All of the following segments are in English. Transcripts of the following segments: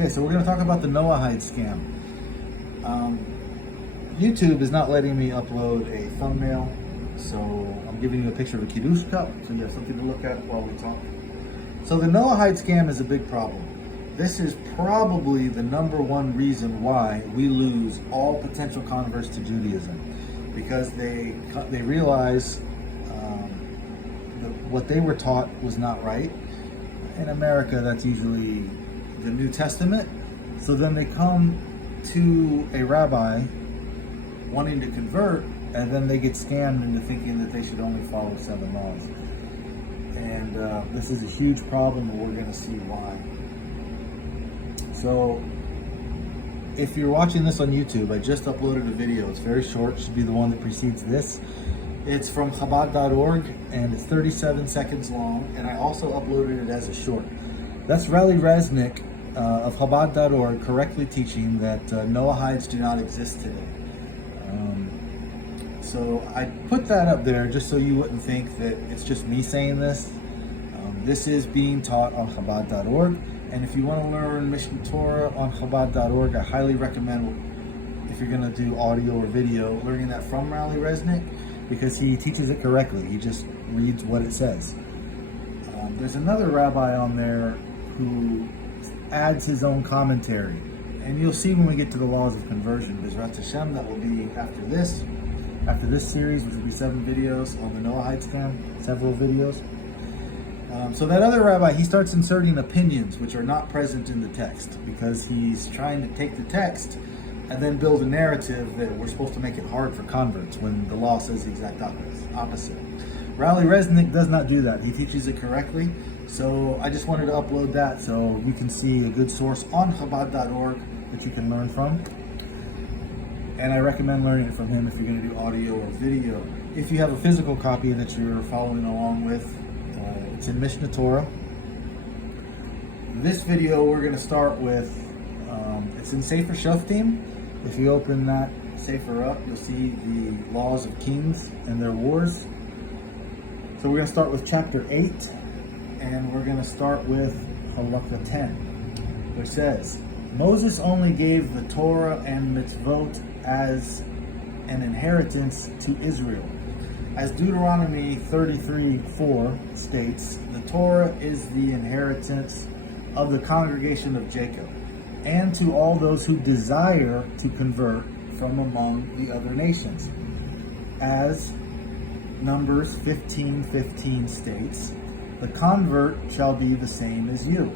Okay, so we're going to talk about the Noahide scam. YouTube is not letting me upload a thumbnail, so I'm giving you a picture of a Kiddush cup, so you have something to look at while we talk. So the Noahide scam is a big problem. This is probably the #1 reason why we lose all potential converts to Judaism, because they realize what they were taught was not right. In America, that's usually the New Testament. So then they come to a rabbi wanting to convert, and then they get scammed into thinking that they should only follow 7 laws. And this is a huge problem, and we're going to see why. So if you're watching this on YouTube, I just uploaded a video. It's very short, it should be the one that precedes this. It's from Chabad.org, and it's 37 seconds long, and I also uploaded it as a short. That's Rally Resnick of Chabad.org correctly teaching that Noahides do not exist today. So I put that up there just so you wouldn't think that it's just me saying this. This is being taught on Chabad.org, and if you want to learn Mishnah Torah on Chabad.org, I highly recommend, if you're going to do audio or video, learning that from Rally Resnick, because he teaches it correctly. He just reads what it says. There's another rabbi on there who adds his own commentary, and you'll see when we get to the laws of conversion. B'ezrat Hashem, that will be after this series, which will be 7 videos on the Noahide scam, several videos. So that other rabbi, he starts inserting opinions which are not present in the text, because he's trying to take the text and then build a narrative that we're supposed to make it hard for converts when the law says the exact opposite. Rally Resnick does not do that. He teaches it correctly. So I just wanted to upload that so you can see a good source on Chabad.org that you can learn from. And I recommend learning it from him if you're going to do audio or video. If you have a physical copy that you're following along with, it's in Mishnah Torah. This video we're going to start with, it's in Sefer Shoftim. If you open that Sefer up, you'll see the laws of kings and their wars. So we're going to start with chapter 8, and we're going to start with Halakha 10, which says, Moses only gave the Torah and mitzvot as an inheritance to Israel. As Deuteronomy 33:4 states, the Torah is the inheritance of the congregation of Jacob, and to all those who desire to convert from among the other nations. As Numbers 15:15 states, the convert shall be the same as you.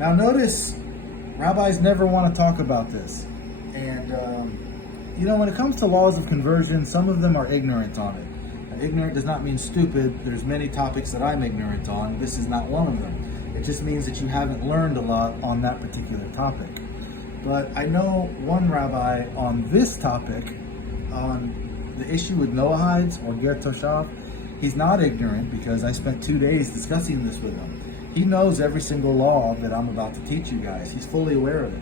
Now notice, rabbis never want to talk about this. And, when it comes to laws of conversion, some of them are ignorant on it. Now, ignorant does not mean stupid. There's many topics that I'm ignorant on. This is not one of them. It just means that you haven't learned a lot on that particular topic. But I know one rabbi on this topic, on the issue with Noahides or Ger Toshav. He's not ignorant, because I spent 2 days discussing this with him. He knows every single law that I'm about to teach you guys. He's fully aware of it.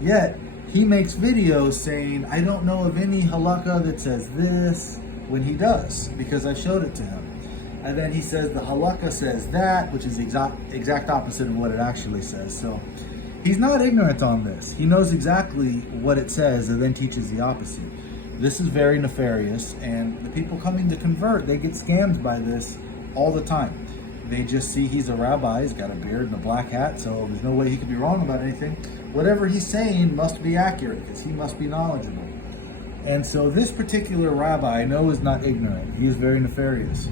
Yet, he makes videos saying, I don't know of any halakha that says this, when he does, because I showed it to him. And then he says the halakha says that, which is the exact opposite of what it actually says. So he's not ignorant on this. He knows exactly what it says and then teaches the opposite. This is very nefarious, and the people coming to convert, they get scammed by this all the time. They just see he's a rabbi, he's got a beard and a black hat, so there's no way he could be wrong about anything. Whatever he's saying must be accurate, because he must be knowledgeable. And so this particular rabbi I know is not ignorant. He is very nefarious.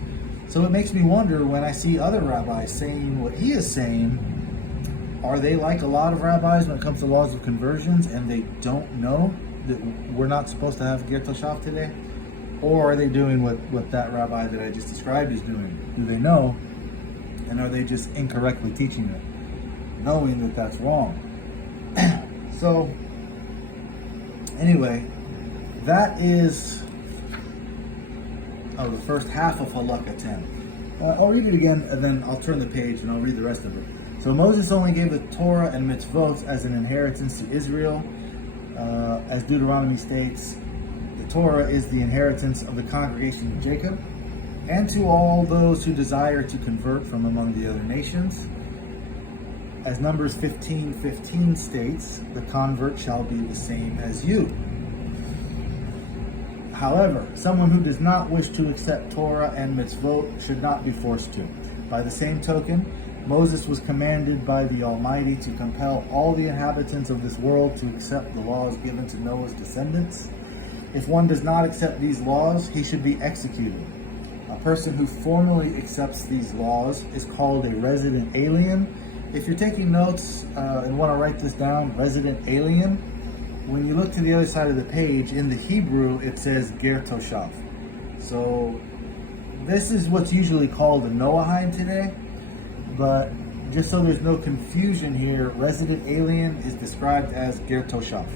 So it makes me wonder, when I see other rabbis saying what he is saying, are they like a lot of rabbis when it comes to laws of conversions, and they don't know that we're not supposed to have Ger Toshav today? Or are they doing what that rabbi that I just described is doing? Do they know? And are they just incorrectly teaching it, knowing that that's wrong? So, anyway, that is the first half of Halakha 10. I'll read it again, and then I'll turn the page and I'll read the rest of it. So Moses only gave the Torah and mitzvot as an inheritance to Israel. As Deuteronomy states, the Torah is the inheritance of the congregation of Jacob, and to all those who desire to convert from among the other nations. As Numbers 15:15 states, the convert shall be the same as you. However, someone who does not wish to accept Torah and mitzvot should not be forced to. By the same token, Moses was commanded by the Almighty to compel all the inhabitants of this world to accept the laws given to Noah's descendants. If one does not accept these laws, he should be executed. A person who formally accepts these laws is called a resident alien. If you're taking notes and want to write this down, resident alien, when you look to the other side of the page, in the Hebrew, it says ger toshav. So this is what's usually called a Noahide today, but just so there's no confusion here, resident alien is described as ger toshav.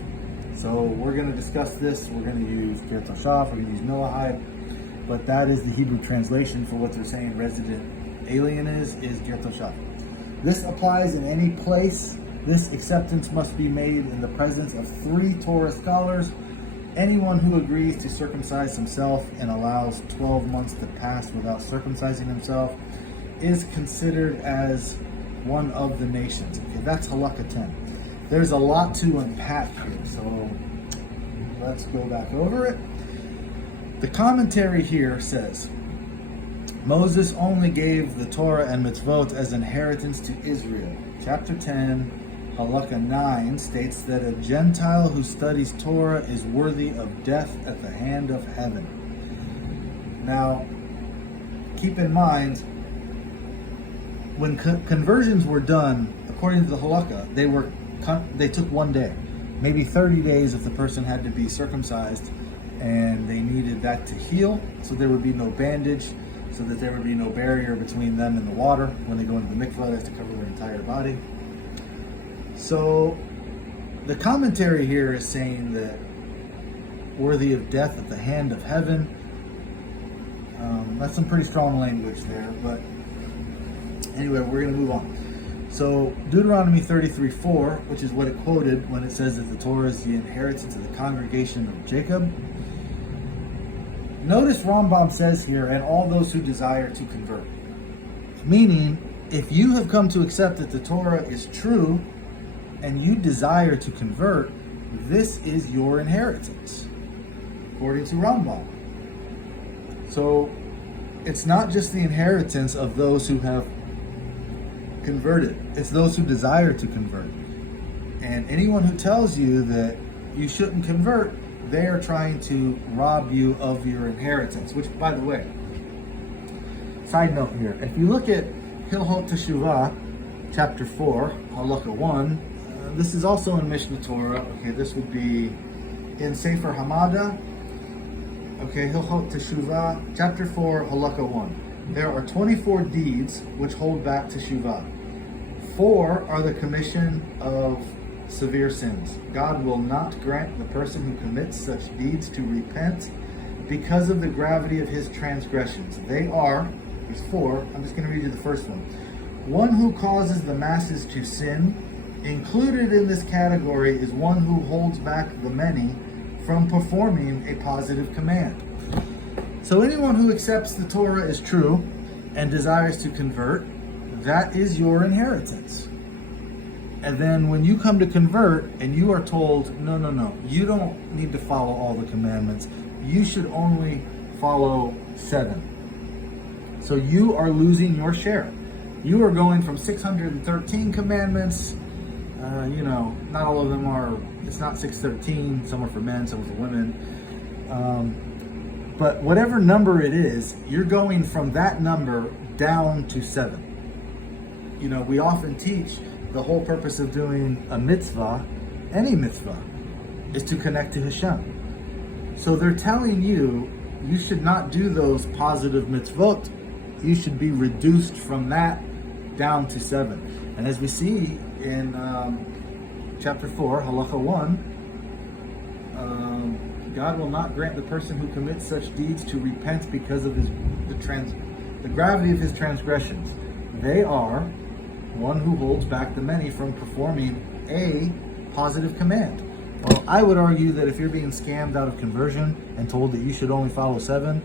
So we're going to discuss this. We're going to use ger toshav, we're going to use Noahide, but that is the Hebrew translation for what they're saying resident alien is ger toshav. This applies in any place. This acceptance must be made in the presence of 3 Torah scholars. Anyone who agrees to circumcise himself and allows 12 months to pass without circumcising himself is considered as one of the nations. Okay, that's Halakha 10. There's a lot to unpack here, so let's go back over it. The commentary here says, Moses only gave the Torah and mitzvot as inheritance to Israel. Chapter 10, Halakha 9 states that a Gentile who studies Torah is worthy of death at the hand of heaven. Now, keep in mind, when conversions were done, according to the Halakha, they took one day, maybe 30 days if the person had to be circumcised, and they needed that to heal, so there would be no bandage, so that there would be no barrier between them and the water. When they go into the mikvah, they have to cover their entire body. So the commentary here is saying that worthy of death at the hand of heaven. That's some pretty strong language there, but anyway, we're going to move on. So Deuteronomy 33:4, which is what it quoted when it says that the Torah is the inheritance of the congregation of Jacob. Notice Rambam says here, and all those who desire to convert. Meaning, if you have come to accept that the Torah is true, and you desire to convert, this is your inheritance, according to Rambam. So it's not just the inheritance of those who have converted, it's those who desire to convert. And anyone who tells you that you shouldn't convert, they are trying to rob you of your inheritance, which, by the way, side note here, if you look at Hilchot Teshuvah, chapter 4, Halakha 1, this is also in Mishnah Torah. Okay, this would be in Sefer Hamada. Okay, Hilchot Teshuvah, chapter 4, Halakha 1. There are 24 deeds which hold back Teshuvah. 4 are the commission of severe sins. God will not grant the person who commits such deeds to repent because of the gravity of his transgressions. They are, there's 4, I'm just going to read you the first one. One who causes the masses to sin. Included in this category is one who holds back the many from performing a positive command. So anyone who accepts the Torah is true and desires to convert, that is your inheritance. And then when you come to convert and you are told, no, you don't need to follow all the commandments, you should only follow 7. So you are losing your share. You are going from 613 commandments. Not all of them are, it's not 613, some are for men, some are for women. But whatever number it is, you're going from that number down to 7. We often teach the whole purpose of doing a mitzvah, any mitzvah, is to connect to Hashem. So they're telling you, you should not do those positive mitzvot. You should be reduced from that down to 7. And as we see in chapter 4, Halakha 1, God will not grant the person who commits such deeds to repent because of the gravity of his transgressions. They are one who holds back the many from performing a positive command. Well, I would argue that if you're being scammed out of conversion and told that you should only follow 7,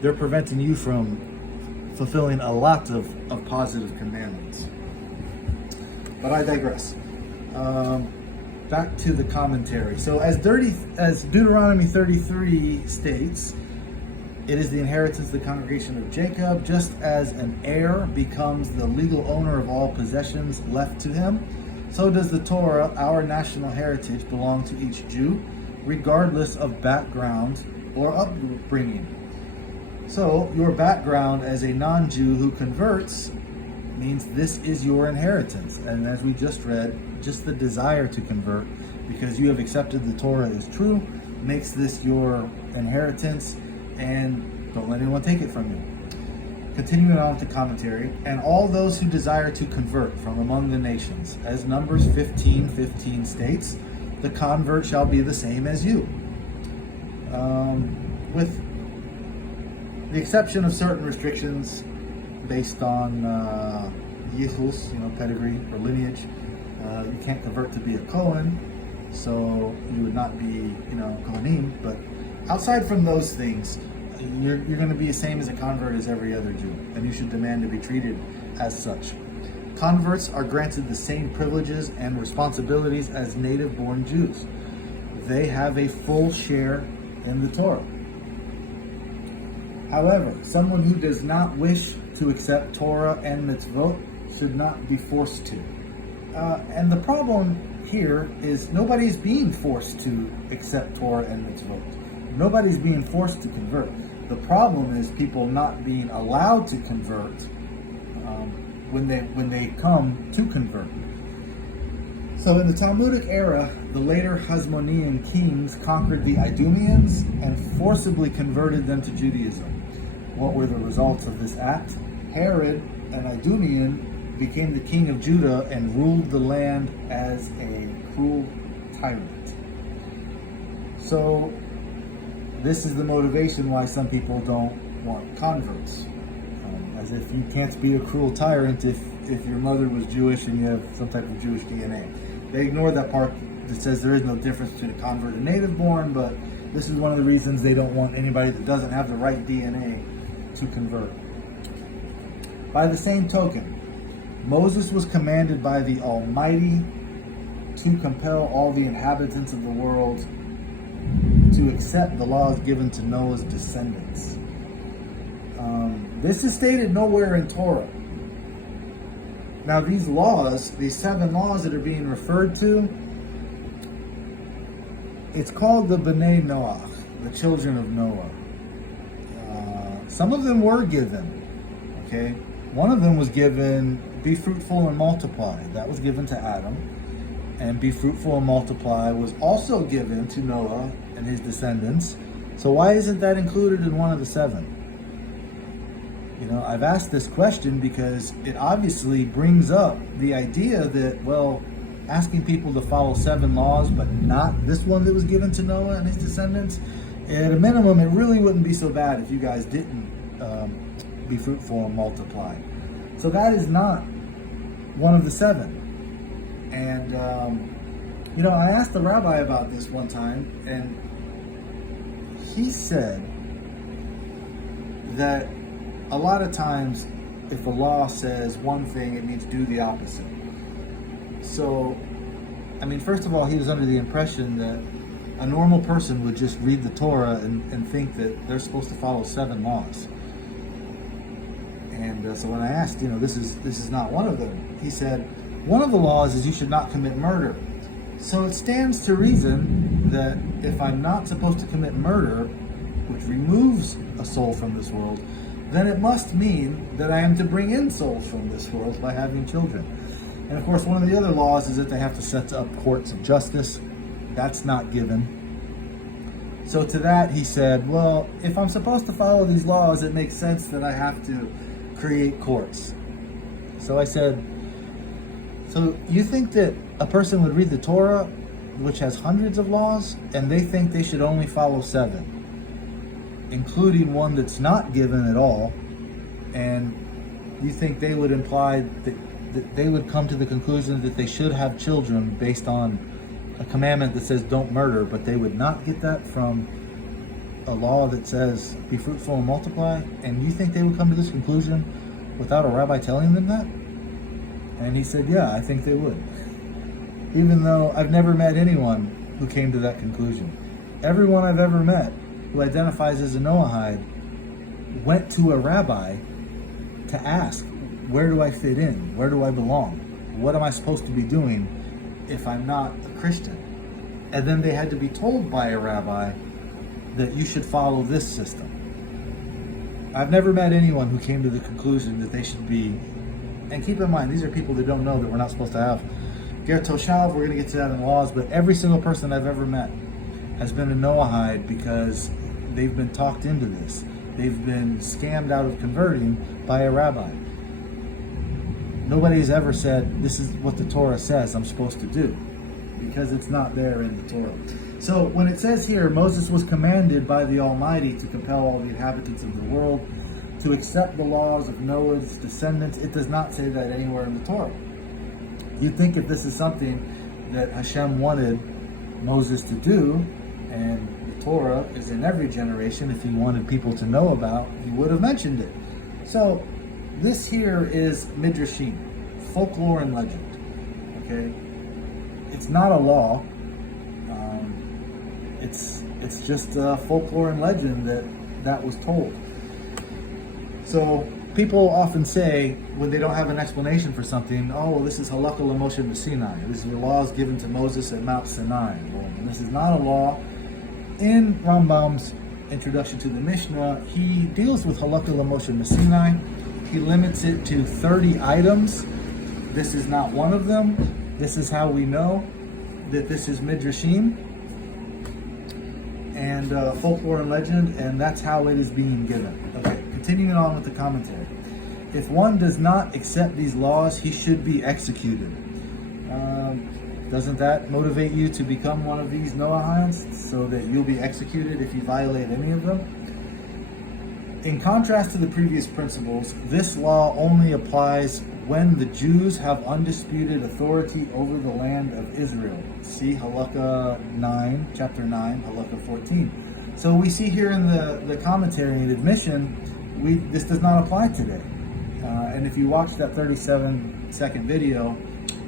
they're preventing you from fulfilling a lot of positive commandments. But I digress. Back to the commentary. So as Deuteronomy 33 states, it is the inheritance of the congregation of Jacob, just as an heir becomes the legal owner of all possessions left to him. So does the Torah, our national heritage, belong to each Jew, regardless of background or upbringing. So your background as a non-Jew who converts means this is your inheritance. And as we just read, just the desire to convert, because you have accepted the Torah is true, makes this your inheritance, and don't let anyone take it from you. Continuing on with the commentary, and all those who desire to convert from among the nations, as Numbers 15:15 states, the convert shall be the same as you. With the exception of certain restrictions based on yichus, pedigree or lineage. You can't convert to be a Kohen, so you would not be, Kohanim. But outside from those things, you're going to be the same as a convert as every other Jew, and you should demand to be treated as such. Converts are granted the same privileges and responsibilities as native-born Jews. They have a full share in the Torah. However, someone who does not wish to accept Torah and mitzvot should not be forced to. And the problem here is nobody's being forced to accept Torah and mitzvot. Nobody's being forced to convert. The problem is people not being allowed to convert when they come to convert. So in the Talmudic era, the later Hasmonean kings conquered the Idumeans and forcibly converted them to Judaism. What were the results of this act? Herod, an Idumean, became the king of Judah and ruled the land as a cruel tyrant. So this is the motivation why some people don't want converts. As if you can't be a cruel tyrant if your mother was Jewish and you have some type of Jewish DNA. They ignore that part that says there is no difference between a convert and native born, but this is one of the reasons they don't want anybody that doesn't have the right DNA to convert. By the same token, Moses was commanded by the Almighty to compel all the inhabitants of the world to accept the laws given to Noah's descendants. This is stated nowhere in Torah. Now these laws, these 7 laws that are being referred to, it's called the B'nai Noah, the children of Noah. Some of them were given, okay? One of them was given, be fruitful and multiply. That was given to Adam. And be fruitful and multiply was also given to Noah and his descendants. So why isn't that included in one of the 7? I've asked this question because it obviously brings up the idea that, well, asking people to follow 7 laws, but not this one that was given to Noah and his descendants, at a minimum, it really wouldn't be so bad if you guys didn't be fruitful and multiply. So that is not one of the 7. And, I asked the rabbi about this one time, and he said that a lot of times, if a law says one thing, it means do the opposite. So, first of all, he was under the impression that a normal person would just read the Torah and think that they're supposed to follow 7 laws. And so when I asked, this is not one of them, he said, one of the laws is you should not commit murder. So it stands to reason that if I'm not supposed to commit murder, which removes a soul from this world, then it must mean that I am to bring in souls from this world by having children. And of course, one of the other laws is that they have to set up courts of justice. That's not given. So to that, he said, well, if I'm supposed to follow these laws, it makes sense that I have to create courts. So I said, so you think that a person would read the Torah, which has hundreds of laws, and they think they should only follow 7, including one that's not given at all, and you think they would imply that they would come to the conclusion that they should have children based on a commandment that says don't murder, but they would not get that from a law that says be fruitful and multiply, and you think they would come to this conclusion without a rabbi telling them that? And he said, yeah, I think they would. Even though I've never met anyone who came to that conclusion. Everyone I've ever met who identifies as a Noahide went to a rabbi to ask, where do I fit in? Where do I belong? What am I supposed to be doing if I'm not a Christian? And then they had to be told by a rabbi that you should follow this system. I've never met anyone who came to the conclusion that they should be, and keep in mind, these are people that don't know that we're not supposed to have Ger Toshav. We're going to get to that in laws, but every single person I've ever met has been a Noahide because they've been talked into this. They've been scammed out of converting by a rabbi. Nobody's ever said, this is what the Torah says I'm supposed to do, because it's not there in the Torah. So when it says here, Moses was commanded by the Almighty to compel all the inhabitants of the world to accept the laws of Noah's descendants, it does not say that anywhere in the Torah. You'd think if this is something that Hashem wanted Moses to do, and the Torah is in every generation, if he wanted people to know about, he would have mentioned it. So this here is midrashim, folklore and legend. Okay, it's not a law. It's just folklore and legend that was told. So people often say, when they don't have an explanation for something, oh, well, this is Halakha L'Moshe Sinai. This is the laws given to Moses at Mount Sinai. Well, this is not a law. In Rambam's introduction to the Mishnah, he deals with Halakha L'Moshe Sinai. He limits it to 30 items. This is not one of them. This is how we know that this is midrashim and folklore and legend, and that's how it is being given. Okay, continuing on with the commentary. If one does not accept these laws, he should be executed. Doesn't that motivate you to become one of these Noahides, so that you'll be executed if you violate any of them? In contrast to the previous principles, this law only applies when the Jews have undisputed authority over the land of Israel. See Halakha 9, chapter 9, Halakha 14. So we see here in the commentary and admission, this does not apply today. And if you watch that 37-second video,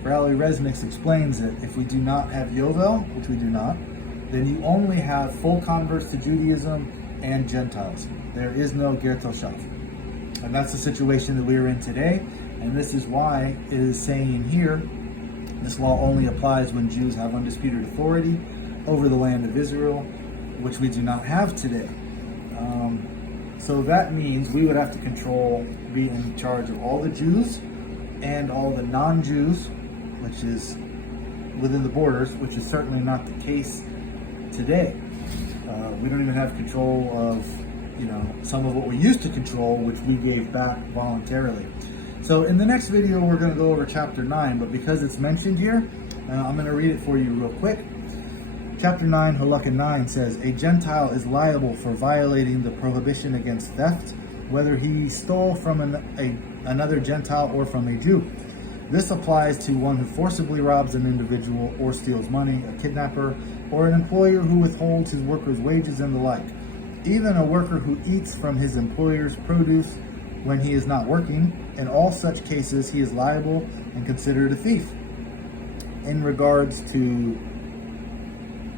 Rally Resnick explains that if we do not have Yovel, which we do not, then you only have full converts to Judaism and Gentiles. There is no Ger Toshav. And that's the situation that we are in today. And this is why it is saying here, this law only applies when Jews have undisputed authority over the land of Israel, which we do not have today. So that means we would have to be in charge of all the Jews and all the non-Jews, which is within the borders, which is certainly not the case today. We don't even have control of, some of what we used to control, which we gave back voluntarily. So in the next video, we're going to go over chapter 9, but because it's mentioned here, I'm going to read it for you real quick. Chapter 9, Halakha 9 says, a Gentile is liable for violating the prohibition against theft, whether he stole from another Gentile or from a Jew. This applies to one who forcibly robs an individual or steals money, a kidnapper, or an employer who withholds his workers' wages and the like. Even a worker who eats from his employer's produce when he is not working. In all such cases, he is liable and considered a thief. In regards to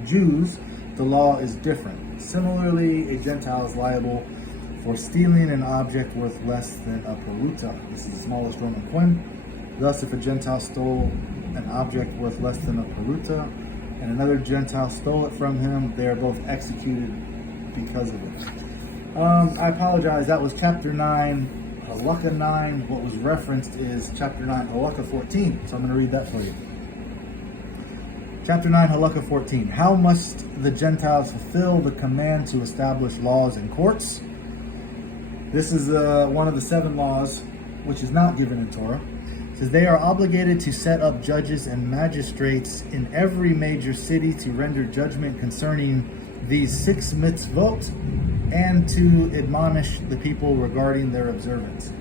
Jews, the law is different. Similarly, a Gentile is liable for stealing an object worth less than a peruta. This is the smallest Roman coin. Thus, if a Gentile stole an object worth less than a peruta, and another Gentile stole it from him, they are both executed because of it. I apologize, that was chapter 9, Halakha 9. What was referenced is chapter 9, Halakha 14. So I'm going to read that for you. Chapter 9, Halakha 14. How must the Gentiles fulfill the command to establish laws and courts? This is one of the 7 laws which is not given in Torah. It says they are obligated to set up judges and magistrates in every major city to render judgment concerning these 6 mitzvot and to admonish the people regarding their observance.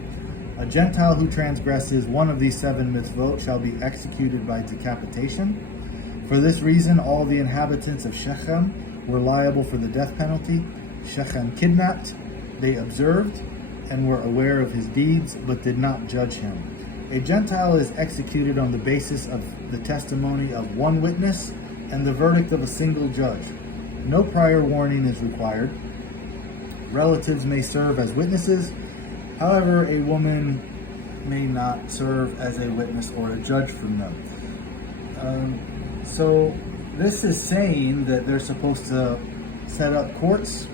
A Gentile who transgresses one of these 7 mitzvot shall be executed by decapitation. For this reason, all the inhabitants of Shechem were liable for the death penalty. Shechem kidnapped, they observed, and were aware of his deeds, but did not judge him. A Gentile is executed on the basis of the testimony of one witness and the verdict of a single judge. No prior warning is required. Relatives may serve as witnesses. However, a woman may not serve as a witness or a judge from them. So this is saying that they're supposed to set up courts,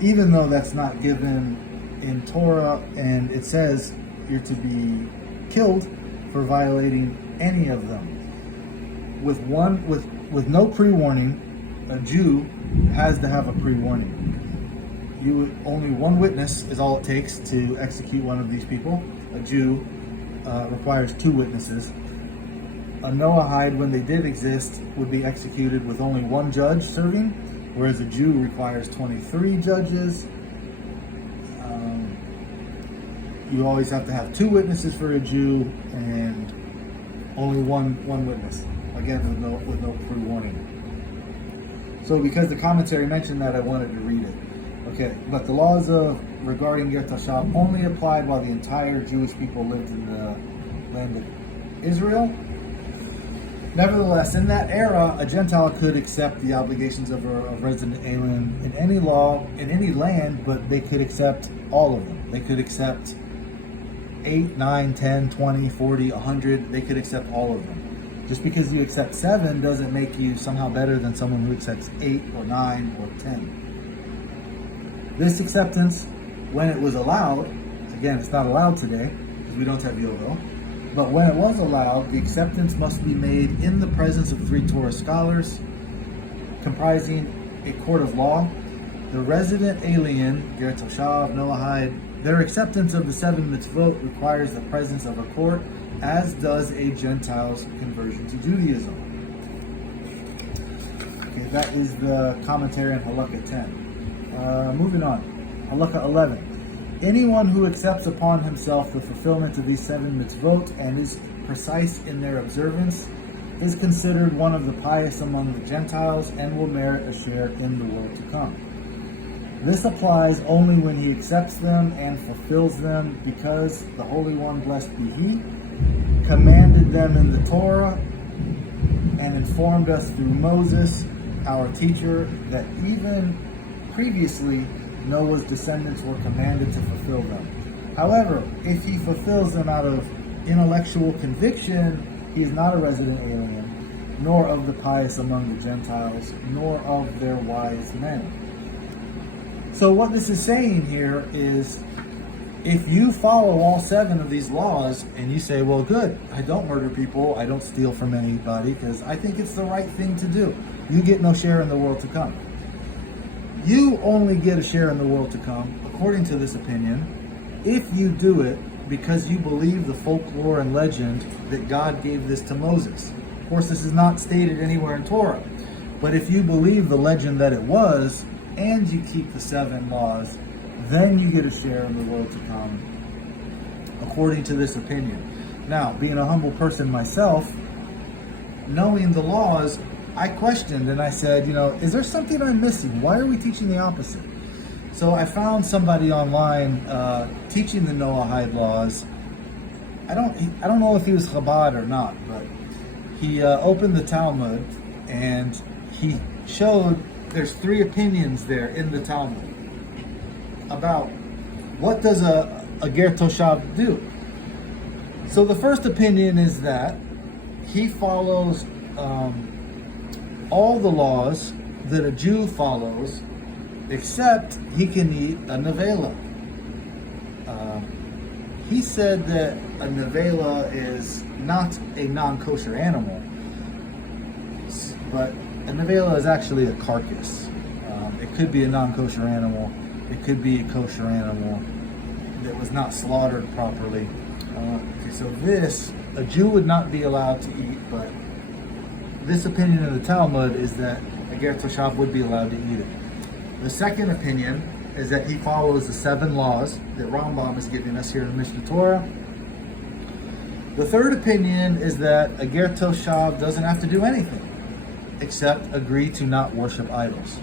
even though that's not given in Torah, and it says you're to be killed for violating any of them. With no pre-warning, a Jew has to have a pre-warning. Only one witness is all it takes to execute one of these people. A Jew requires two witnesses. A Noahide, when they did exist, would be executed with only one judge serving, whereas a Jew requires 23 judges. You always have to have two witnesses for a Jew and only one witness. Again, with no pre-warning. So because the commentary mentioned that, I wanted to read it. Okay, but the laws regarding Ger Tashab only applied while the entire Jewish people lived in the land of Israel. Nevertheless, in that era, a Gentile could accept the obligations of a resident alien in any law, in any land, but they could accept all of them. They could accept 8, 9, 10, 20, 40, 100. They could accept all of them. Just because you accept 7 doesn't make you somehow better than someone who accepts 8 or 9 or 10. This acceptance, when it was allowed, again, it's not allowed today because we don't have Yovel, but when it was allowed, the acceptance must be made in the presence of 3 Torah scholars, comprising a court of law. The resident alien, Ger Toshav, Noahide, their acceptance of the 7 mitzvot requires the presence of a court, as does a Gentile's conversion to Judaism. Okay, that is the commentary on Halakha 10. Moving on, Halakha 11. Anyone who accepts upon himself the fulfillment of these 7 mitzvot and is precise in their observance is considered one of the pious among the Gentiles and will merit a share in the world to come. This applies only when he accepts them and fulfills them, because the Holy One, blessed be He, commanded them in the Torah and informed us through Moses, our teacher, that even previously Noah's descendants were commanded to fulfill them. However, if he fulfills them out of intellectual conviction, he is not a resident alien, nor of the pious among the Gentiles, nor of their wise men. So what this is saying here is, if you follow all 7 of these laws and you say, well, good, I don't murder people, I don't steal from anybody because I think it's the right thing to do, you get no share in the world to come. You only get a share in the world to come, according to this opinion, if you do it because you believe the folklore and legend that God gave this to Moses. Of course, this is not stated anywhere in Torah, but if you believe the legend that it was, and you keep the 7 laws, then you get a share in the world to come, according to this opinion. Now, being a humble person myself, knowing the laws, I questioned and I said, is there something I'm missing? Why are we teaching the opposite? So I found somebody online teaching the Noahide laws. I don't know if he was Chabad or not, but he opened the Talmud and he showed there's 3 opinions there in the Talmud about what does a Ger Toshav do. So the first opinion is that he follows all the laws that a Jew follows, except he can eat a nevela. He said that a nevela is not a non-kosher animal, but a nevela is actually a carcass. It could be a non-kosher animal. It could be a kosher animal that was not slaughtered properly. So this, a Jew would not be allowed to eat, but this opinion of the Talmud is that a Ger Toshav would be allowed to eat it. The second opinion is that he follows the 7 laws that Rambam is giving us here in the Mishnah Torah. The third opinion is that a Ger Toshav doesn't have to do anything except agree to not worship idols.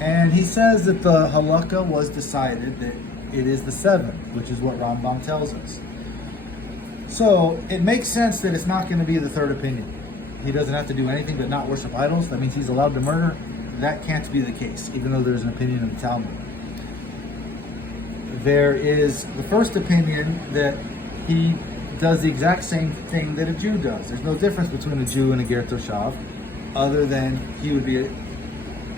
And he says that the Halakha was decided that it is the 7, which is what Rambam tells us. So it makes sense that it's not going to be the third opinion. He doesn't have to do anything but not worship idols. That means he's allowed to murder. That can't be the case, even though there's an opinion in the Talmud. There is the first opinion that he does the exact same thing that a Jew does. There's no difference between a Jew and a Ger Toshav, other than he would be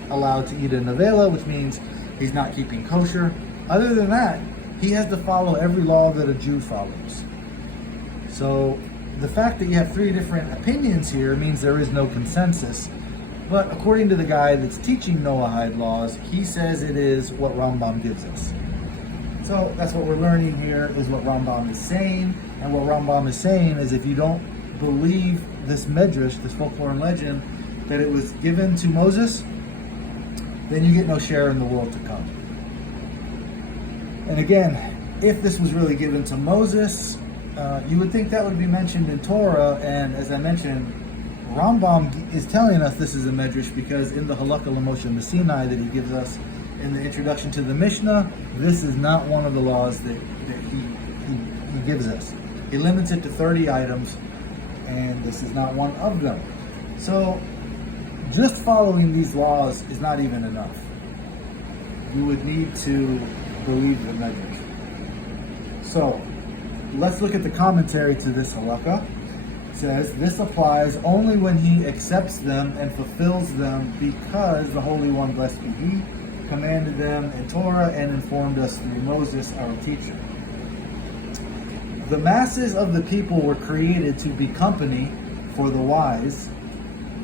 allowed to eat a nevela, which means he's not keeping kosher. Other than that, he has to follow every law that a Jew follows. So the fact that you have three different opinions here means there is no consensus. But according to the guy that's teaching Noahide laws, he says it is what Rambam gives us. So that's what we're learning here, is what Rambam is saying. And what Rambam is saying is, if you don't believe this medrash, this folklore and legend, that it was given to Moses, then you get no share in the world to come. And again, if this was really given to Moses, you would think that would be mentioned in Torah. And as I mentioned, Rambam is telling us this is a medrash because in the Halakha L'Moshe Sinai that he gives us in the introduction to the Mishnah, this is not one of the laws that he gives us. He limits it to 30 items, and this is not one of them. So just following these laws is not even enough. You would need to believe the medrash. So let's look at the commentary to this halakha. It says, this applies only when he accepts them and fulfills them, because the Holy One, blessed be He, commanded them in Torah and informed us through Moses, our teacher. The masses of the people were created to be company for the wise,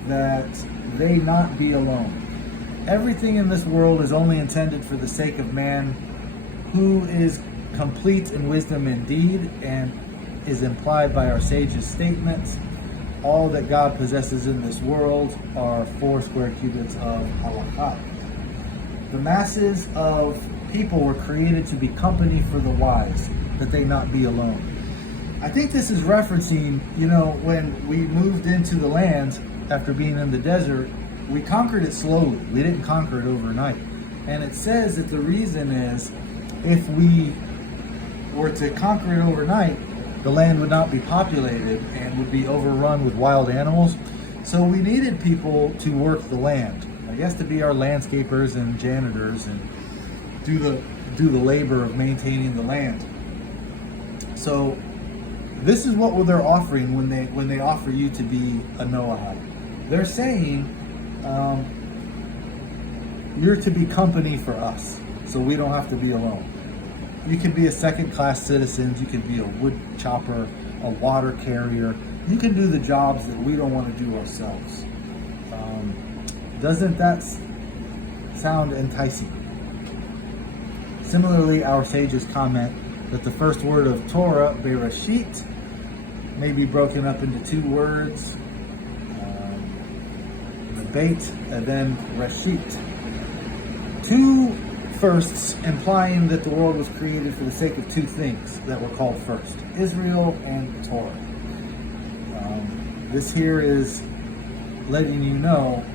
that they not be alone. Everything in this world is only intended for the sake of man, who is complete in wisdom indeed, and is implied by our sages' statements. All that God possesses in this world are 4 square cubits of Halakha. The masses of people were created to be company for the wise, that they not be alone. I think this is referencing, when we moved into the land after being in the desert, we conquered it slowly. We didn't conquer it overnight. And it says that the reason is, if we were to conquer it overnight, the land would not be populated and would be overrun with wild animals. So we needed people to work the land. I guess to be our landscapers and janitors and do the labor of maintaining the land. So this is what they're offering when they offer you to be a Noahide. They're saying you're to be company for us, so we don't have to be alone. You can be a second-class citizen. You can be a wood chopper, a water carrier. You can do the jobs that we don't want to do ourselves. Doesn't that sound enticing? Similarly, our sages comment that the first word of Torah, Bereshit, may be broken up into 2 words, the Beit and then Reshit. 2 firsts implying that the world was created for the sake of 2 things that were called first: Israel and Torah. This here is letting you know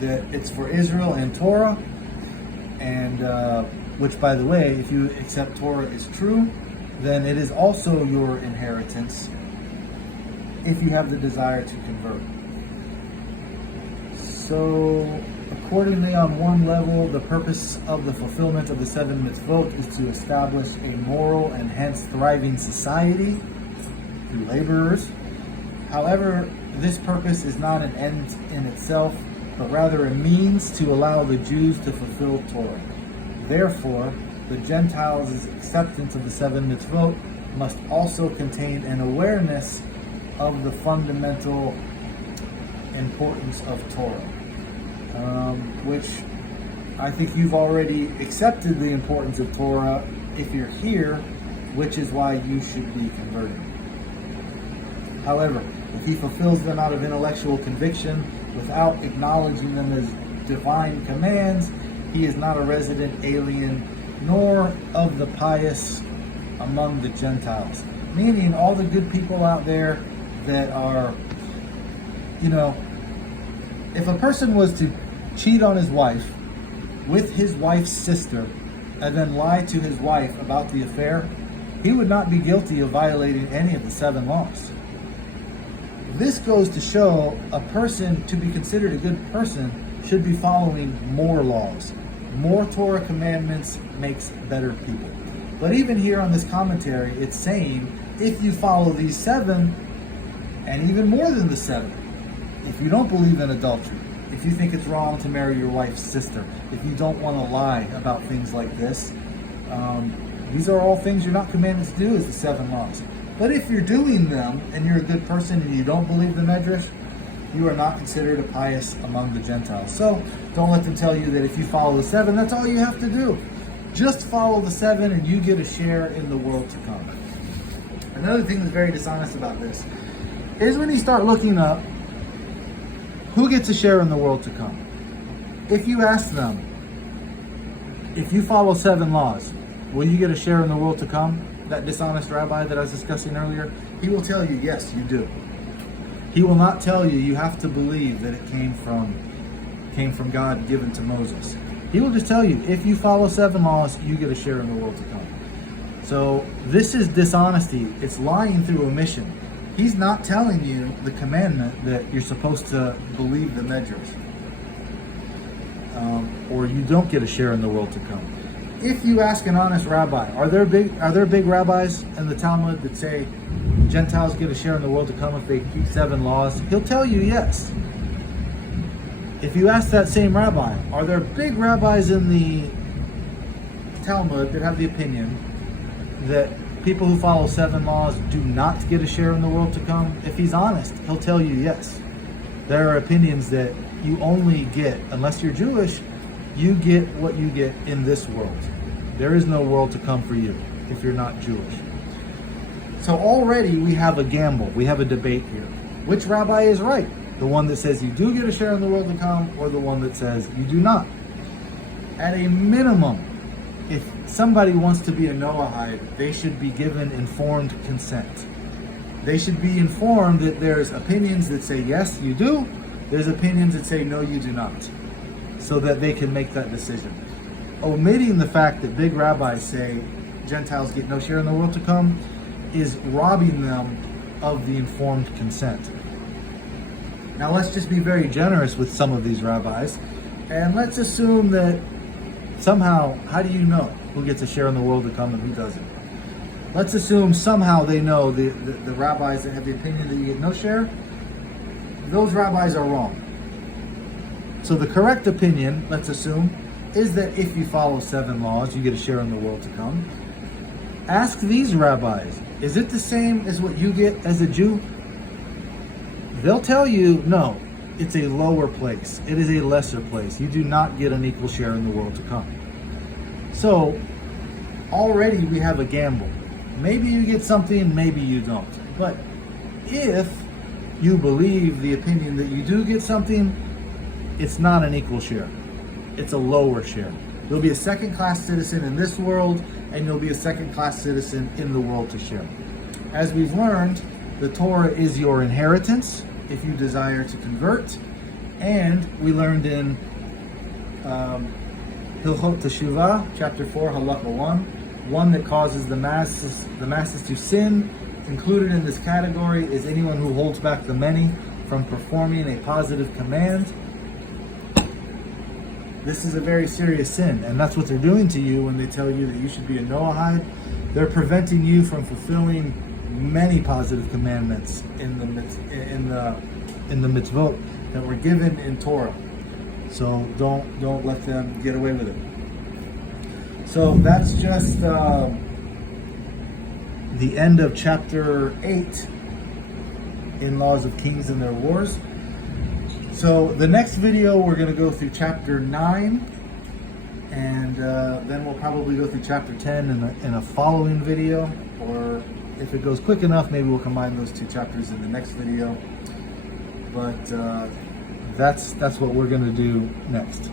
that it's for Israel and Torah, and which, by the way, if you accept Torah is true, then it is also your inheritance if you have the desire to convert. So, accordingly, on one level, the purpose of the fulfillment of the 7 mitzvot is to establish a moral and hence thriving society through laborers. However, this purpose is not an end in itself, but rather a means to allow the Jews to fulfill Torah. Therefore, the Gentiles' acceptance of the 7 mitzvot must also contain an awareness of the fundamental importance of Torah, which I think you've already accepted the importance of Torah if you're here, which is why you should be converted. However, if he fulfills them out of intellectual conviction without acknowledging them as divine commands, he is not a resident alien, nor of the pious among the Gentiles. Meaning all the good people out there that are, if a person was to cheat on his wife with his wife's sister and then lie to his wife about the affair, he would not be guilty of violating any of the 7 laws. This goes to show a person, to be considered a good person, should be following more laws. More Torah commandments makes better people. But even here on this commentary, it's saying, if you follow these 7, and even more than the 7, if you don't believe in adultery, if you think it's wrong to marry your wife's sister, if you don't want to lie about things like this, these are all things you're not commanded to do, as the 7 laws. But if you're doing them, and you're a good person, and you don't believe the Medrash, you are not considered a pious among the Gentiles. So, don't let them tell you that if you follow the 7, that's all you have to do. Just follow the 7, and you get a share in the world to come. Another thing that's very dishonest about this is when you start looking up who gets a share in the world to come. If you ask them, if you follow 7 laws, will you get a share in the world to come? That dishonest rabbi that I was discussing earlier, he will tell you, yes, you do. He will not tell you you have to believe that it came from God given to Moses. He will just tell you, if you follow 7 laws, you get a share in the world to come. So this is dishonesty. It's lying through omission. He's not telling you the commandment that you're supposed to believe the Medrash, or you don't get a share in the world to come. If you ask an honest rabbi, are there big rabbis in the Talmud that say Gentiles get a share in the world to come if they keep 7 laws? He'll tell you yes. If you ask that same rabbi, are there big rabbis in the Talmud that have the opinion that people who follow 7 laws do not get a share in the world to come? If he's honest, he'll tell you yes. There are opinions that you only get, unless you're Jewish, you get what you get in this world. There is no world to come for you if you're not Jewish. So already we have a gamble, we have a debate here. Which rabbi is right? The one that says you do get a share in the world to come, or the one that says you do not? At a minimum, if somebody wants to be a Noahide, they should be given informed consent. They should be informed that there's opinions that say yes, you do, there's opinions that say no, you do not, so that they can make that decision. Omitting the fact that big rabbis say Gentiles get no share in the world to come is robbing them of the informed consent. Now let's just be very generous with some of these rabbis, and let's assume that somehow, how do you know who gets a share in the world to come and who doesn't? Let's assume somehow they know, the rabbis that have the opinion that you get no share, those rabbis are wrong. So the correct opinion, let's assume, is that if you follow 7 laws, you get a share in the world to come. Ask these rabbis, is it the same as what you get as a Jew? They'll tell you, no, it's a lower place. It is a lesser place. You do not get an equal share in the world to come. So, already we have a gamble. Maybe you get something, maybe you don't. But if you believe the opinion that you do get something, it's not an equal share. It's a lower share. You'll be a second-class citizen in this world, and you'll be a second-class citizen in the world to share. As we've learned, the Torah is your inheritance if you desire to convert, and we learned in Hilchot chapter 4, Halakha 1 that causes the masses to sin. Included in this category is anyone who holds back the many from performing a positive command. This is a very serious sin, and that's what they're doing to you when they tell you that you should be a Noahide. They're preventing you from fulfilling many positive commandments in the mitzvot that were given in Torah. So don't let them get away with it. So that's just the end of chapter 8 in Laws of Kings and Their Wars. So the next video we're going to go through chapter 9, and then we'll probably go through chapter 10 in a following video, or if it goes quick enough, maybe we'll combine those 2 chapters in the next video. But that's what we're going to do next.